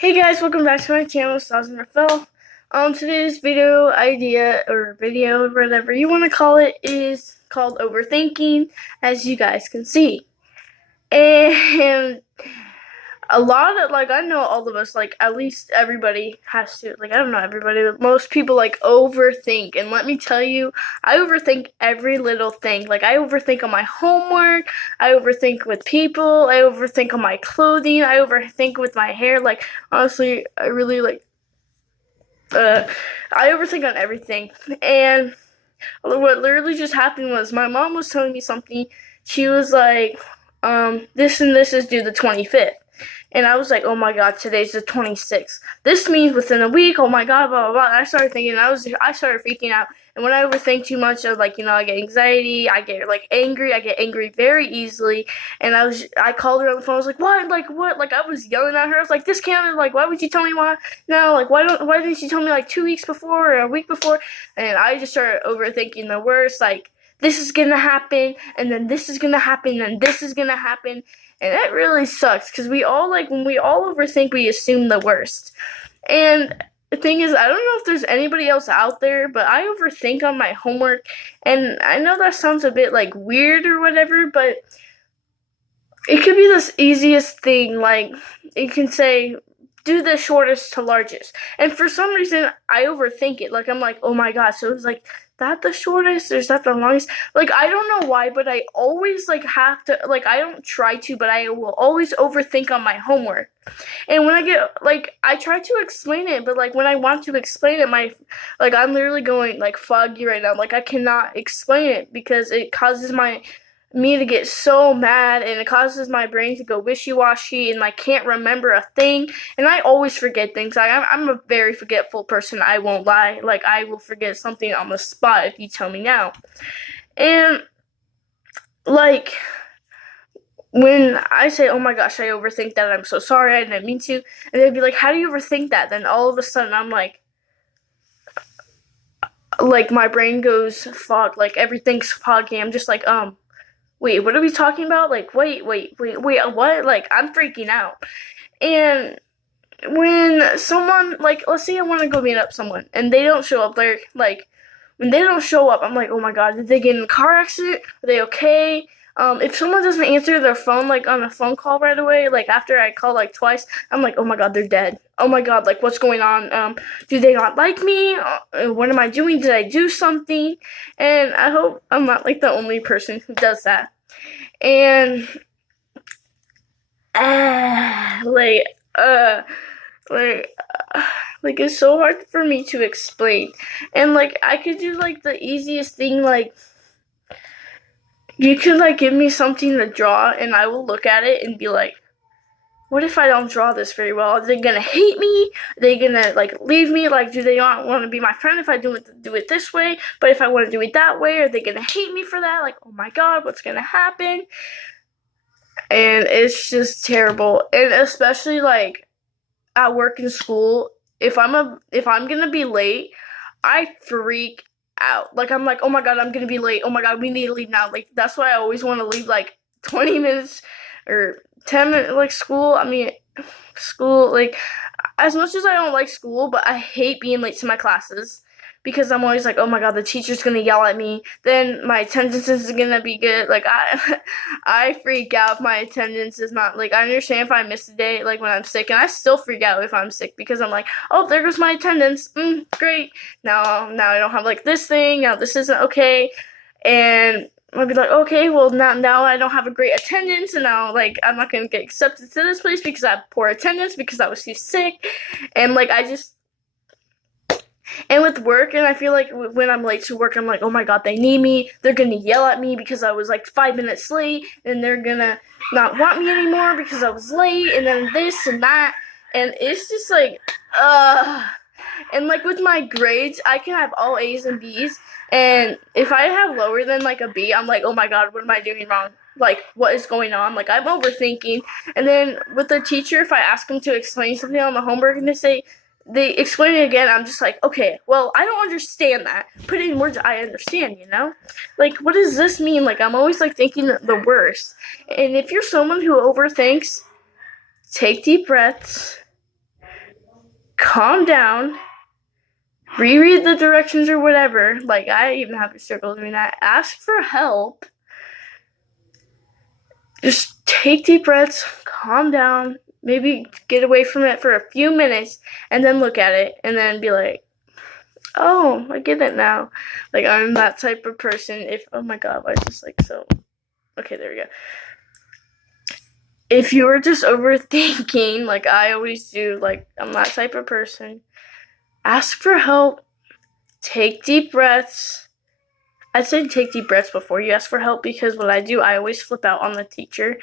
Hey guys, welcome back to my channel, Stars and Phil. Today's video idea, or video, whatever you want to call it, is called Overthinking, as you guys can see. And a lot of, I know all of us, at least everybody has to, I don't know everybody, but most people, overthink. And let me tell you, I overthink every little thing. I overthink on my homework, I overthink with people, I overthink on my clothing, I overthink with my hair. Honestly, I really, I overthink on everything. And what literally just happened was my mom was telling me something. She was like, this and this is due the 25th. And I was like, oh my god, today's the 26th. This means within a week, oh my god, blah, blah, blah. And I started thinking, I started freaking out. And when I overthink too much, I get anxiety, I get, angry. I get angry very easily. And I called her on the phone. I was like, what? What? I was yelling at her. I was like, this can't, why would you tell me why? No, why didn't you tell me, 2 weeks before or a week before? And I just started overthinking the worst, this is gonna happen, and then this is gonna happen, and this is gonna happen. And that really sucks, because we all, when we all overthink, we assume the worst. And the thing is, I don't know if there's anybody else out there, but I overthink on my homework. And I know that sounds a bit, weird or whatever, but it could be the easiest thing. It can say, do the shortest to largest. And for some reason, I overthink it. I'm like, oh my god, so it's that the shortest, or is that the longest? I don't know why, but I always have to, I don't try to, but I will always overthink on my homework. And when I get, I try to explain it, but when I want to explain it, I'm literally going foggy right now. I cannot explain it because it causes me to get so mad, and it causes my brain to go wishy-washy, and I can't remember a thing. And I always forget things. I'm a very forgetful person, I won't lie. I will forget something on the spot if you tell me now. And when I say, oh my gosh, I overthink that, I'm so sorry, I didn't mean to, and they'd be like, how do you overthink that? Then all of a sudden I'm my brain goes fog, everything's foggy. I'm just wait, what are we talking about? Wait, what? I'm freaking out. And when someone, let's say I want to go meet up someone, and they don't show up, when they don't show up, I'm like, oh my god, did they get in a car accident? Are they okay? If someone doesn't answer their phone, on a phone call right away, after I call, twice, I'm like, oh my god, they're dead. Oh my god, what's going on? Do they not like me? What am I doing? Did I do something? And I hope I'm not, the only person who does that. And, it's so hard for me to explain. And, I could do, the easiest thing, you could, give me something to draw, and I will look at it and be like, what if I don't draw this very well? Are they gonna hate me? Are they gonna, leave me? Do they not want to be my friend if I do it this way? But if I want to do it that way, are they gonna hate me for that? Oh my god, what's gonna happen? And it's just terrible. And especially, at work and school, if I'm gonna be late, I freak out. I'm like, oh my god, I'm gonna be late. Oh my god, we need to leave now. That's why I always want to leave 20 minutes or 10 minutes. School, as much as I don't like school, but I hate being late to my classes, because I'm always oh my god, the teacher's gonna yell at me, then my attendance isn't gonna be good. I freak out if my attendance is not, I understand if I miss a day, when I'm sick, and I still freak out if I'm sick, because I'm like, oh, there goes my attendance, great, now I don't have, this thing, now this isn't okay, and I'll be like, okay, well, now I don't have a great attendance, and now, I'm not gonna get accepted to this place because I have poor attendance because I was too sick, and, and with work, and I feel when I'm late to work, I'm like, oh my god, they need me, they're gonna yell at me because I was 5 minutes late, and they're gonna not want me anymore because I was late, and then this and that, and it's just and with my grades, I can have all A's and B's, and if I have lower than a B, I'm like, oh my god, what am I doing wrong? What is going on? I'm overthinking. And then with the teacher, if I ask them to explain something on the homework, and they explain it again, I'm just okay, well, I don't understand that. Put it in words I understand, what does this mean? I'm always thinking the worst. And if you're someone who overthinks, take deep breaths, calm down, reread the directions or whatever. Like, I even have a struggle doing that. Ask for help. Just take deep breaths, calm down, maybe get away from it for a few minutes, and then look at it, and then be like, oh, I get it now. Like, I'm that type of person. Oh my god, I just like so. Okay, there we go. If you're just overthinking, like I always do, like I'm that type of person, ask for help, take deep breaths. I'd say take deep breaths before you ask for help, because what I do, I always flip out on the teacher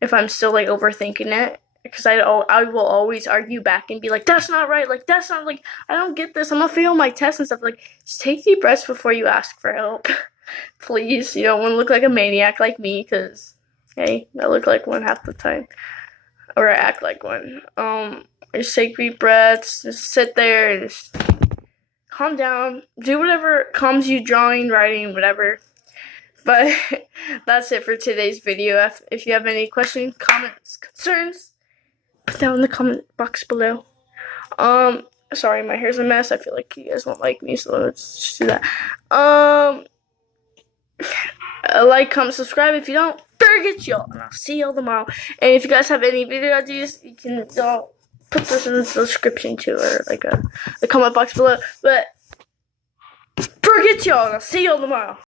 if I'm still like overthinking it, because I will always argue back and be like, that's not right, like that's not, like I don't get this, I'm gonna fail my test and stuff. Like, just take deep breaths before you ask for help. Please, you don't want to look like a maniac like me, because hey, I look like one half the time, or I act like one. Just take deep breaths, just sit there and just calm down, do whatever calms you, drawing, writing, whatever. But that's it for today's video. If you have any questions, comments, concerns, put down in the comment box below. Sorry, my hair's a mess. I feel like you guys won't like me, so let's just do that. Like, comment, subscribe if you don't. Forget y'all, and I'll see y'all tomorrow. And if you guys have any video ideas, you can put this in the description too, or like the comment box below. But forget y'all, and I'll see y'all tomorrow.